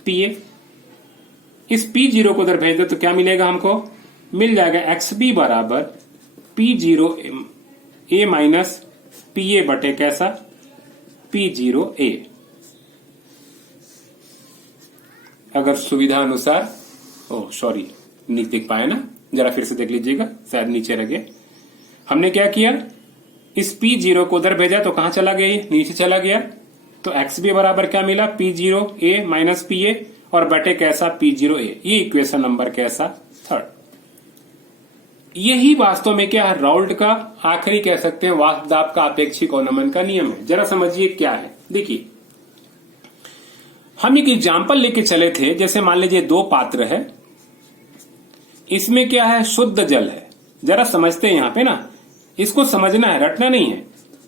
PA। इस P0 को उधर भेज दे तो क्या मिलेगा हमको, मिल जाएगा XB बराबर P0A माइनस PA बटे कैसा P0A। अगर सुविधा अनुसार, ओह सॉरी नहीं देख पाए ना, जरा फिर से देख लीजिएगा, शायद नीचे रह गया। हमने क्या किया, इस P0 को उधर भेजा तो कहां चला गया, नीचे चला गया, तो XB बराबर क्या मिला, P0A माइनस PA और बटे कैसा P0A। ये इक्वेशन नंबर कैसा 3। यही वास्तव में क्या है, राउल्ट का आखिरी कह सकते हैं वाष्प दाब का आपेक्षिक अवनमन का नियम है। जरा समझिए क्या है। देखिए हम एक एग्जाम्पल लेके चले थे, जैसे मान लीजिए 2 पात्र है, इसमें क्या है, शुद्ध जल है। जरा समझते हैं यहां पे ना, इसको समझना है, रटना नहीं है।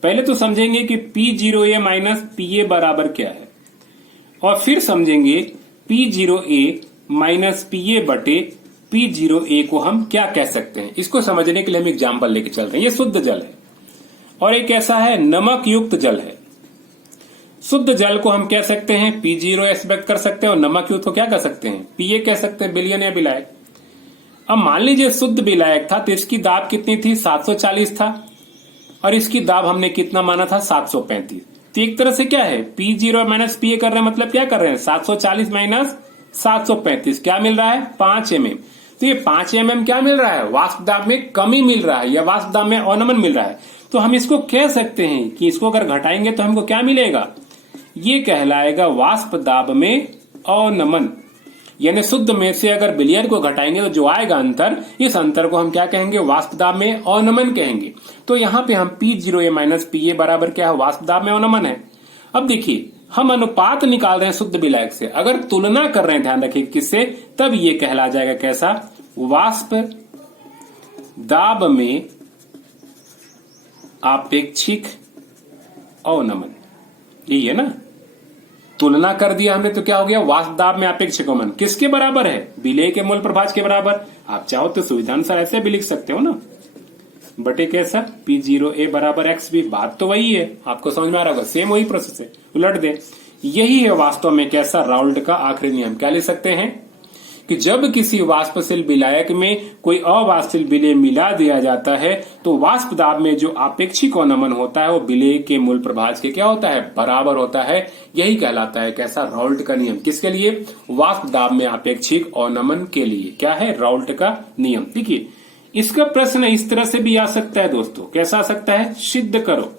पहले तो समझेंगे कि P0A माइनस PA बराबर क्या है, और फिर समझेंगे P0A माइनस PA बटे P0A को हम क्या कह सकते हैं। इसको समझने के लिए हम एग्जाम्पल लेके चल रहे हैं। ये शुद्ध जल है और एक ऐसा है नमक युक्त जल है। शुद्ध जल को हम कह सकते हैं P0S व्यक्त कर सकते हैं, और नमक युक्त को क्या कह सकते हैं, PA कह सकते हैं, विलयन या विलायक। अब मान लीजिए शुद्ध विलायक था तो इसकी दाब कितनी थी, 740 था, और इसकी दाब हमने कितना माना था, 735। तो एक तरह से क्या है, P0 माइनस PA कर रहे हैं, मतलब क्या कर रहे हैं, 740 माइनस 735 क्या मिल रहा है, 5 mm। तो ये 5 mm क्या मिल रहा है, वाष्प दाब में कमी मिल रहा है या वाष्प दाब में अवनमन मिल रहा है। तो हम इसको कह सकते हैं कि इसको अगर घटाएंगे तो हमको क्या मिलेगा, ये कहलाएगा वाष्प दाब में अवनमन। यानी शुद्ध में से अगर विलयन को घटाएंगे तो जो आएगा अंतर, इस अंतर को हम क्या कहेंगे, वाष्प दाब में अवनमन कहेंगे। तो यहाँ पे हम P0A माइनस PA बराबर क्या है, वाष्प दाब में अवनमन है। अब देखिए हम अनुपात निकाल रहे हैं शुद्ध विलायक से, अगर तुलना कर रहे हैं, ध्यान रखिए किससे, तब ये कहला जाएगा कैसा, वाष्प दाब में आपेक्षिक अवनमन। यही है ना, तुलना कर दिया हमने तो क्या हो गया, वाष्प दाब में आपेक्षिक अवनमन किसके बराबर है, विलेय के मूल प्रभाज के बराबर। आप चाहो तो सुविधानुसार ऐसे भी लिख सकते हो ना, बटे कैसा, P0A बराबर XB। बात तो वही है, आपको समझ में आ रहा होगा, सेम वही प्रोसेस है, उलट दे। यही है वास्तव में कैसा, राउल्ट का आखिरी नियम। क्या ले सकते हैं कि जब किसी वाष्पशील विलायक में कोई अवाष्पशील विलेय मिला दिया जाता है तो वाष्प दाब में जो आपेक्षिक अवनमन होता है वो विलेय के मूल प्रभाज के क्या होता है, बराबर होता है। यही कहलाता है कैसा, राउल्ट का नियम। किसके लिए, वाष्प दाब में आपेक्षिक अवनमन के लिए। क्या है, राउल्ट का नियम। देखिए इसका प्रश्न इस तरह से भी आ सकता है दोस्तों, कैसा आ सकता है, सिद्ध करो।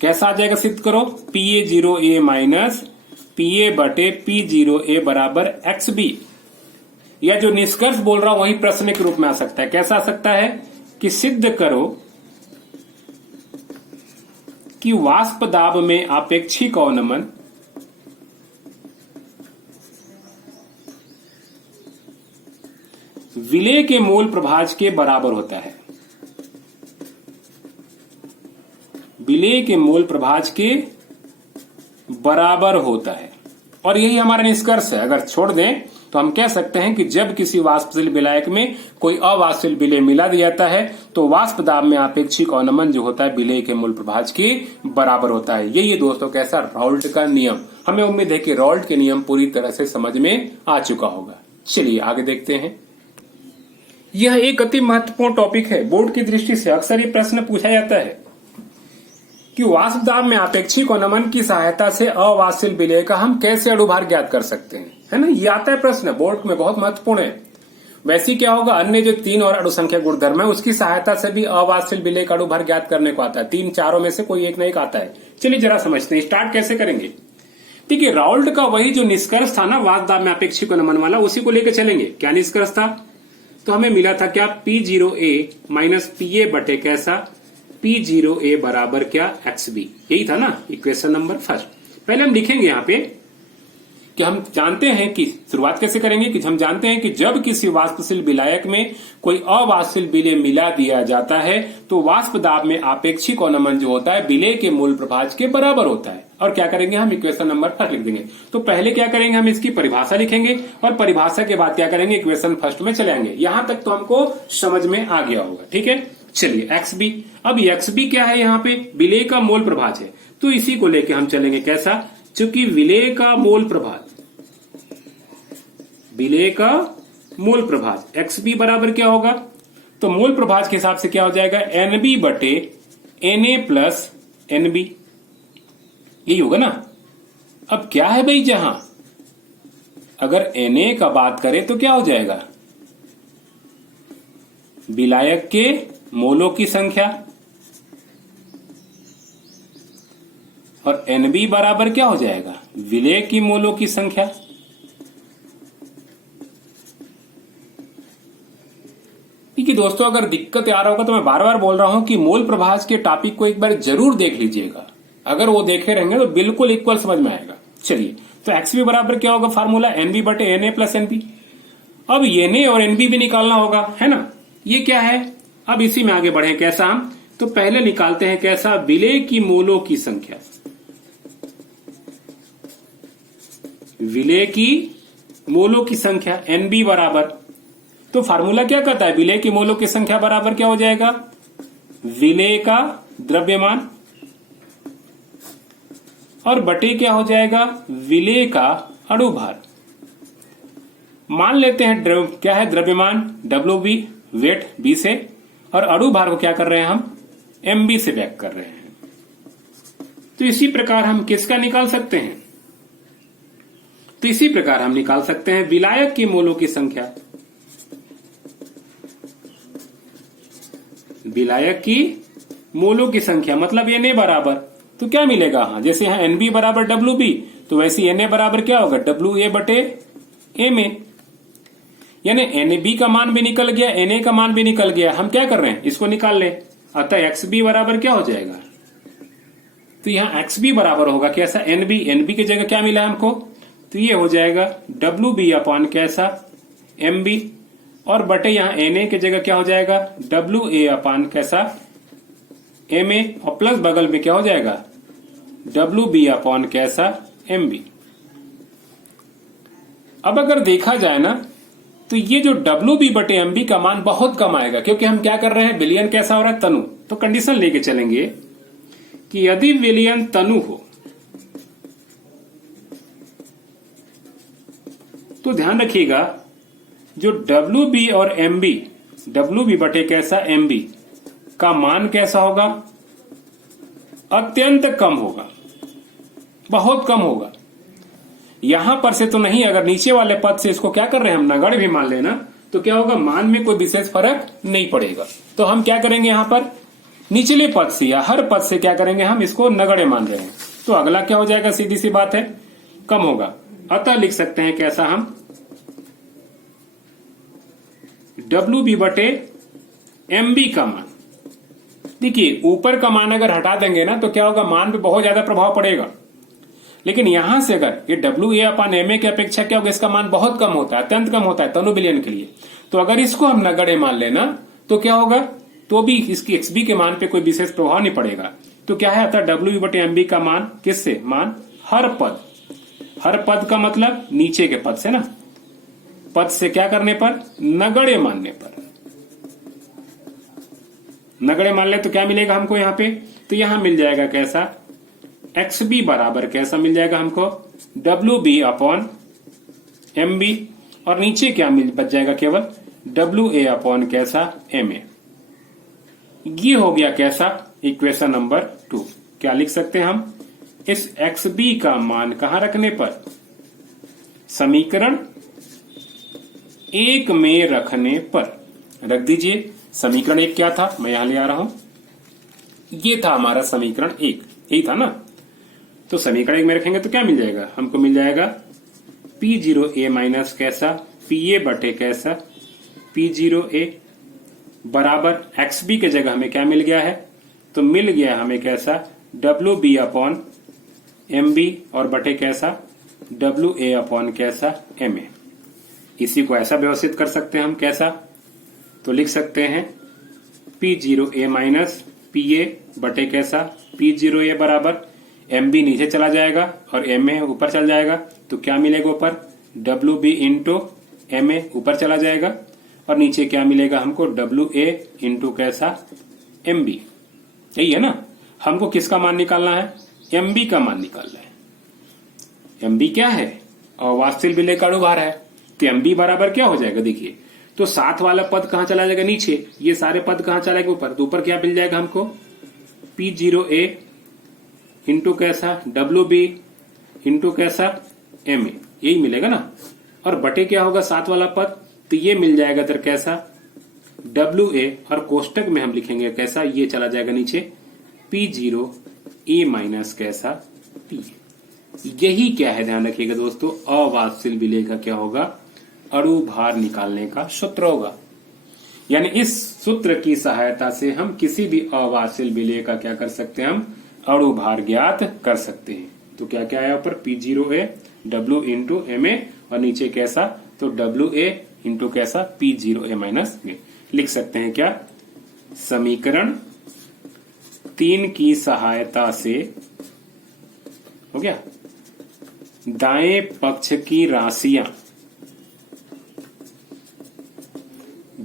कैसा आ जाएगा, सिद्ध करो, PA0A माइनस PA बटे P0A बराबर XB। या जो निष्कर्ष बोल रहा हूं वही प्रश्न के रूप में आ सकता है। कैसा आ सकता है कि सिद्ध करो कि वाष्प दाब में आपेक्षिक अवनमन विलेय के मूल प्रभाज के बराबर होता है, विलेय के मूल प्रभाज के बराबर होता है। और यही हमारा निष्कर्ष है। अगर छोड़ दें तो हम कह सकते हैं कि जब किसी वाष्पशील विलायक में कोई अवाष्पशील विलेय मिला दिया जाता है तो वाष्प दाब में आपेक्षिक अवनमन जो होता है विलेय के मूल प्रभाज के बराबर होता है। यही दोस्तों कैसा, राउल्ट का नियम। हमें उम्मीद है कि राउल्ट के नियम पूरी तरह से समझ में आ चुका होगा। चलिए आगे देखते हैं। यह एक अति महत्वपूर्ण टॉपिक है। बोर्ड की दृष्टि से अक्सर ये प्रश्न पूछा जाता है कि वाष्प दाब में आपेक्षिक अवनमन की सहायता से अवाष्पशील विलेय का हम कैसे अणुभार ज्ञात कर सकते हैं, है ना। ये आता है प्रश्न बोर्ड में, बहुत महत्वपूर्ण है। वैसे क्या होगा, अन्य जो 3 और अणुसंख्या गुणधर्म है उसकी सहायता से भी अवाष्पशील विलेय का अणुभार ज्ञात करने को आता है। 3 चारों में से कोई एक न एक आता है। चलिए जरा समझते हैं, स्टार्ट कैसे करेंगे। ठीक है, राउल्ट का वही जो निष्कर्ष था ना वाष्प दाब में आपेक्षिक अवनमन वाला, उसी को लेकर चलेंगे। क्या निष्कर्ष था, तो हमें मिला था क्या, P0A माइनस PA बटे कैसा, P0A बराबर क्या, XB। यही था ना इक्वेशन नंबर फर्स्ट। पहले हम लिखेंगे यहाँ पे कि हम जानते हैं कि शुरुआत कैसे करेंगे कि हम जानते हैं कि जब किसी वाष्पशील विलायक में कोई अवाष्पशील विलेय मिला दिया जाता है तो वाष्प दाब में आपेक्षिक अवनमन जो होता है विलेय के मूल प्रभाज के बराबर होता है। और क्या करेंगे, हम इक्वेशन नंबर फर्स्ट लिख देंगे। तो पहले क्या करेंगे, हम इसकी परिभाषा लिखेंगे और परिभाषा के बाद क्या करेंगे, इक्वेशन फर्स्ट में चले आएंगे। यहां तक तो हमको समझ में आ गया होगा। ठीक है, चलिए XB। अब XB क्या है, यहाँ पे विलेय का मोल प्रभाज है, तो इसी को लेके हम चलेंगे कैसा, चूंकि विलेय का मोल प्रभाज, विलेय का मोल प्रभाज XB बराबर क्या होगा, तो मोल प्रभाज के हिसाब से क्या हो जाएगा, NB बटे Na प्लस NB। यही होगा ना। अब क्या है भाई, जहां अगर Na का बात करें तो क्या हो जाएगा, विलायक के मोलों की संख्या, और NB बराबर क्या हो जाएगा, विलेय की मोलों की संख्या। ठीक है दोस्तों, अगर दिक्कत आ रहा होगा तो मैं बार बार बोल रहा हूं कि मोल प्रभाज के टॉपिक को एक बार जरूर देख लीजिएगा। अगर वो देखे रहेंगे तो बिल्कुल इक्वल समझ में आएगा। चलिए, तो XB बराबर क्या होगा, फार्मूला NB बटे Na प्लस NB। अब Na और NB भी निकालना होगा, है ना। ये क्या है, अब इसी में आगे बढ़े कैसा हम, तो पहले निकालते हैं कैसा, विलेय की मोलों की संख्या। विलेय की मोलों की संख्या NB बराबर, तो फार्मूला क्या कहता है, विलेय की मोलों की संख्या बराबर क्या हो जाएगा, विलेय का द्रव्यमान और बटे क्या हो जाएगा, विलेय का अणुभार। मान लेते हैं क्या है द्रव्यमान WB, वेट B से, और अणुभार को क्या कर रहे हैं हम MB से व्यक्त कर रहे हैं। तो इसी प्रकार हम किसका निकाल सकते हैं, तो इसी प्रकार हम निकाल सकते हैं विलायक की मोलों की संख्या। विलायक की मोलों की संख्या मतलब Na बराबर, तो क्या मिलेगा, हाँ जैसे यहाँ NB बराबर WB, तो वैसे Na बराबर क्या होगा, WA बटे Ma। यानी NB का मान भी निकल गया, Na का मान भी निकल गया, हम क्या कर रहे हैं इसको निकाल ले। अतः XB बराबर क्या हो जाएगा, तो यहाँ XB बराबर होगा कैसा, NB की जगह क्या मिला हमको, तो ये हो जाएगा WB अपॉन कैसा MB, और बटे यहाँ Na की जगह क्या हो जाएगा WA अपॉन कैसा Ma, और प्लस बगल में क्या हो जाएगा WB अपॉन कैसा MB। अब अगर देखा जाए ना, तो ये जो WB बटे MB का मान बहुत कम आएगा, क्योंकि हम क्या कर रहे हैं, विलयन कैसा हो रहा है, तनु। तो कंडीशन लेके चलेंगे कि यदि विलयन तनु हो तो ध्यान रखिएगा जो WB और MB, WB बटे कैसा MB का मान कैसा होगा, अत्यंत कम होगा, बहुत कम होगा। यहां पर से तो नहीं, अगर नीचे वाले पद से इसको क्या कर रहे हैं हम नगण्य भी मान लेना, तो क्या होगा, मान में कोई विशेष फर्क नहीं पड़ेगा। तो हम क्या करेंगे, यहां पर निचले पद से या हर पद से क्या करेंगे, हम इसको नगण्य मान रहे हैं, तो अगला क्या हो जाएगा, सीधी सी बात है कम होगा। अतः लिख सकते हैं कैसा हम WB बटे MB का मान। देखिए ऊपर का मान अगर हटा देंगे ना, तो क्या होगा, मान पे बहुत ज्यादा प्रभाव पड़ेगा। लेकिन यहां से अगर ये WA अपान MA की अपेक्षा क्या होगा, इसका मान बहुत कम होता है, अत्यंत कम होता है तनु विलयन के लिए। तो अगर इसको हम नगण्य मान लेना तो क्या होगा, तो भी इसकी XB के मान पे कोई विशेष प्रभाव नहीं पड़ेगा। तो क्या है, अतः WB बटे MB का मान किससे, मान हर पद, हर पद का मतलब नीचे के पद से ना, पद से क्या करने पर, नगण्य मानने पर। नगण्य मान ले तो क्या मिलेगा हमको यहाँ पे, तो यहां मिल जाएगा कैसा XB बराबर कैसा मिल जाएगा हमको WB अपॉन MB, और नीचे क्या बच जाएगा केवल WA अपॉन कैसा MA। ये हो गया कैसा इक्वेशन नंबर 2। क्या लिख सकते हैं हम, इस XB का मान कहां रखने पर, समीकरण 1 में रखने पर रख दीजिए। समीकरण 1 क्या था, मैं यहां ले आ रहा हूं, ये था हमारा समीकरण 1, यही था ना। तो समीकरण 1 में रखेंगे तो क्या मिल जाएगा हमको, मिल जाएगा P0A माइनस कैसा PA बटे कैसा P0A बराबर XB के जगह हमें क्या मिल गया है, तो मिल गया हमें कैसा WB अपॉन MB और बटे कैसा WA अपॉन कैसा MA। इसी को ऐसा व्यवस्थित कर सकते हैं हम कैसा, तो लिख सकते हैं P0A माइनस PA बटे कैसा P0A बराबर MB नीचे चला जाएगा और MA ऊपर चल जाएगा, तो क्या मिलेगा ऊपर WB इंटू MA ऊपर चला जाएगा, और नीचे क्या मिलेगा हमको WA इंटू कैसा MB। यही है ना, हमको किसका मान निकालना है, MB का मान निकालना है। MB क्या है, अवास्तविक विलेय का अणुभार है, तो MB बराबर क्या हो जाएगा, देखिए तो साथ वाला पद कहां चला जाएगा, नीचे, ये सारे पद कहां चला जाएगा ऊपर, तो ऊपर क्या मिल जाएगा हमको P0A इंटू कैसा WB इंटू कैसा MA, यही मिलेगा ना। और बटे क्या होगा साथ वाला पद, तो ये मिल जाएगा इधर कैसा WA, और कोष्टक में हम लिखेंगे कैसा, ये चला जाएगा नीचे P0A माइनस कैसा P। यही क्या है, ध्यान रखिएगा दोस्तों, अवास्तविक विलेय का क्या होगा, अणुभार निकालने का सूत्र होगा। यानी इस सूत्र की सहायता से हम किसी भी अवास्तविक विलेय का क्या कर सकते हैं, हम अणुभार ज्ञात कर सकते हैं। तो क्या क्या आया ऊपर P0A W इंटू MA, और नीचे कैसा, तो WA इंटू कैसा P0A माइनस में लिख सकते हैं क्या समीकरण 3 की सहायता से हो गया दाएं पक्ष की राशियां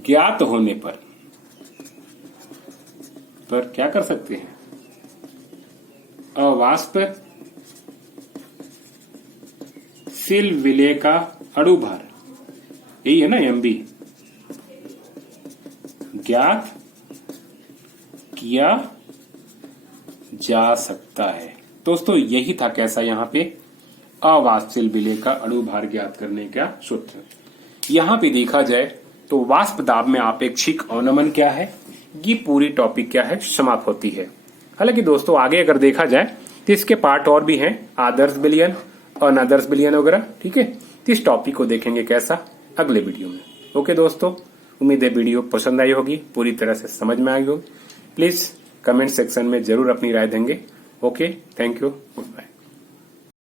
ज्ञात होने पर क्या कर सकते हैं? अवाष्पशील विलेय का अणुभार, यही है ना एमबी, ज्ञात किया जा सकता है। दोस्तों यही था कैसा यहां पे अवाष्पशील विलेय का अणुभार ज्ञात करने का सूत्र। यहां पे देखा जाए तो वाष्प दाब में आपेक्षिक अवनमन क्या है, ये पूरी टॉपिक क्या है समाप्त होती है। हालांकि दोस्तों आगे अगर देखा जाए तो इसके पार्ट और भी हैं, आदर्श विलयन, अनादर्श विलयन वगैरह। ठीक है, तो इस टॉपिक को देखेंगे कैसा अगले वीडियो में। ओके दोस्तों, उम्मीद है वीडियो पसंद आई होगी, पूरी तरह से समझ में आई होगी। प्लीज कमेंट सेक्शन में जरूर अपनी राय देंगे। Okay, thank you, good bye.